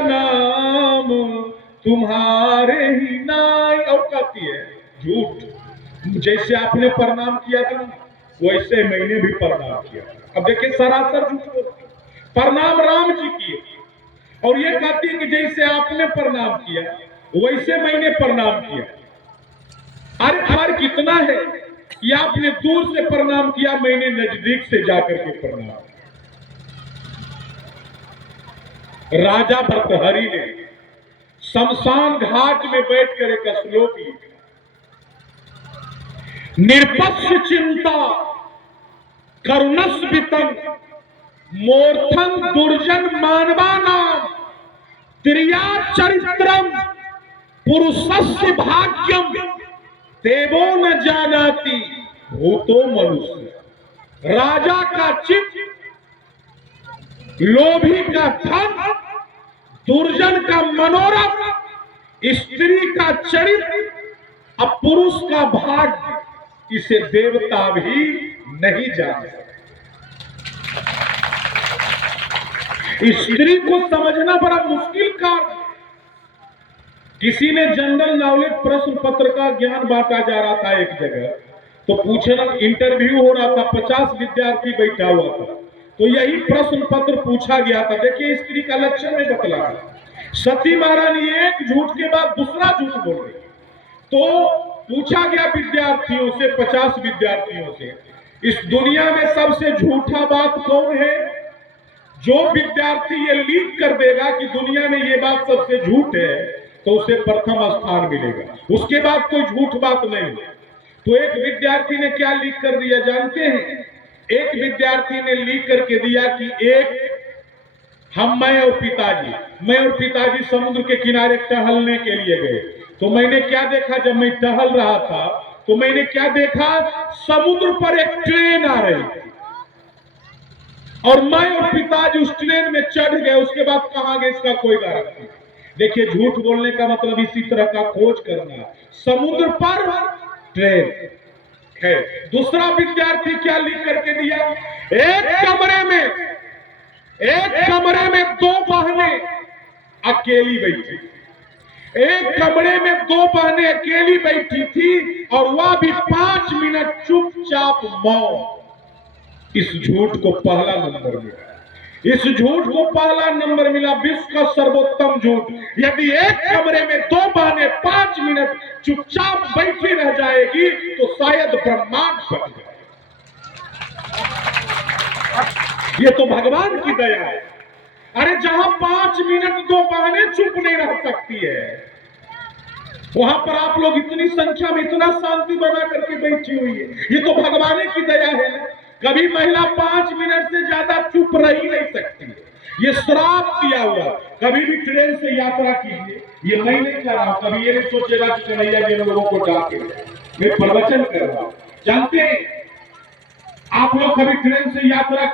नाम तुम्हारे ही नाई। और कहती है झूठ, जैसे आपने प्रणाम किया था वैसे मैंने भी प्रणाम किया। अब देखिए सरासर झूठ बोलती। प्रणाम राम जी किए और ये कहती है कि जैसे आपने प्रणाम किया वैसे मैंने प्रणाम किया। अरे फर्क कितना है कि आपने दूर से प्रणाम किया, मैंने नजदीक से जाकर के प्रणाम किया। राजा भर्तहरि ने शमशान घाट में बैठकर एक श्लोक लिखा, निरपक्ष चिंता करुणस्वितम मूर्थं दुर्जन मानवानाम त्रिया चरित्रम पुरुषस्य भाग्यम देवो न जानाति भूतो मनुष्य। राजा का चित्त, लोभी का धन, दुर्जन का मनोरथ, स्त्री का चरित्र, अब पुरुष का भाग्य, इसे देवता भी नहीं जानते। स्त्री को समझना बड़ा मुश्किल कार्य। किसी ने जनरल नॉलेज प्रश्न पत्र का ज्ञान बांटा जा रहा था एक जगह, तो पूछना इंटरव्यू हो रहा था, 50 विद्यार्थी बैठा हुआ था, तो यही प्रश्न पत्र पूछा गया था। देखिए स्त्री का लक्षण में बतला है। सती महारानी एक झूठ के बाद दूसरा झूठ बोल रही, तो पूछा गया विद्यार्थियों से, 50 विद्यार्थियों से, इस दुनिया में सबसे झूठा बात कौन है? जो विद्यार्थी ये लीक कर देगा कि दुनिया में ये बात सबसे झूठ है तो उसे प्रथम स्थान मिलेगा, उसके बाद कोई झूठ बात नहीं। तो एक विद्यार्थी ने क्या लीक कर दिया जानते हैं? एक विद्यार्थी ने लीक करके दिया कि मैं और पिताजी समुद्र के किनारे टहलने के लिए गए, तो मैंने क्या देखा, जब मैं टहल रहा था तो मैंने क्या देखा, समुद्र पर एक ट्रेन आ रही थी और मैं और पिताजी उस ट्रेन में चढ़ गए, उसके बाद कहां गए इसका कोई गारंटी नहीं। देखिए झूठ बोलने का मतलब इसी तरह का खोज करना, समुद्र पर ट्रेन है। दूसरा विद्यार्थी क्या लिख करके दिया, एक कमरे में दो बहनें अकेली बैठी, एक कमरे में दो बहनें अकेली बैठी थी और वह भी 5 मिनट चुपचाप मौन। इस झूठ को पहला नंबर मिला, इस झूठ को पहला नंबर मिला, विश्व का सर्वोत्तम झूठ। यदि एक कमरे में दो बहनें 5 मिनट चुपचाप बैठी रह जाएगी तो शायद ब्रह्मांड बन जाए। ये तो भगवान की दया है। अरे जहां 5 मिनट दो बहनें चुप नहीं रह सकती है, वहां पर आप लोग इतनी संख्या में इतना शांति बना करके बैठी हुई है, ये तो भगवान की दया है। कभी महिला 5 मिनट से ज्यादा चुप रह ही नहीं सकती, ये श्राप दिया हुआ। कभी भी ट्रेन से यात्रा कीजिए, ये मैं नहीं कर रहा हूं, कभी ये नहीं सोचेगा कि कन्हैया जी लोगों को डांटे, मैं प्रवचन कर रहा हूं। जानते हैं आप लोग कभी ट्रेन से यात्रा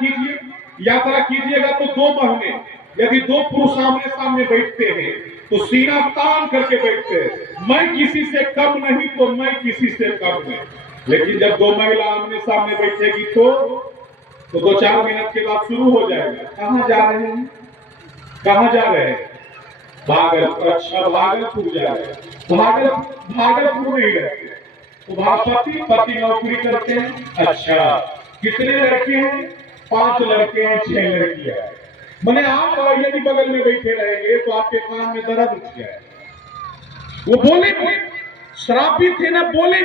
कीजिएगा तो दो बहनें, यदि दो पुरुष आमने सामने बैठते हैं तो सीना तान करके बैठते हैं, मैं किसी से कम नहीं तो मैं किसी से कम नहीं। लेकिन जब दो महिला आमने सामने बैठेगी तो 2-4 मिनट के बाद शुरू हो जाएगा, कहां जा रहे हैं, कहां जा रहे हैं, भागलपुर। अच्छा भागलपुर जा रहे हैं, भागलपुर नहीं रहते तो पति नौकरी करते हैं। अच्छा कितने लड़के हैं, 5 लड़के हैं, 6 लड़कियां हैं। मैंने आप यदि बगल में बैठे रहेंगे तो आपके कान में दर्द उठ जाए। वो बोले श्रापित है ना, बोले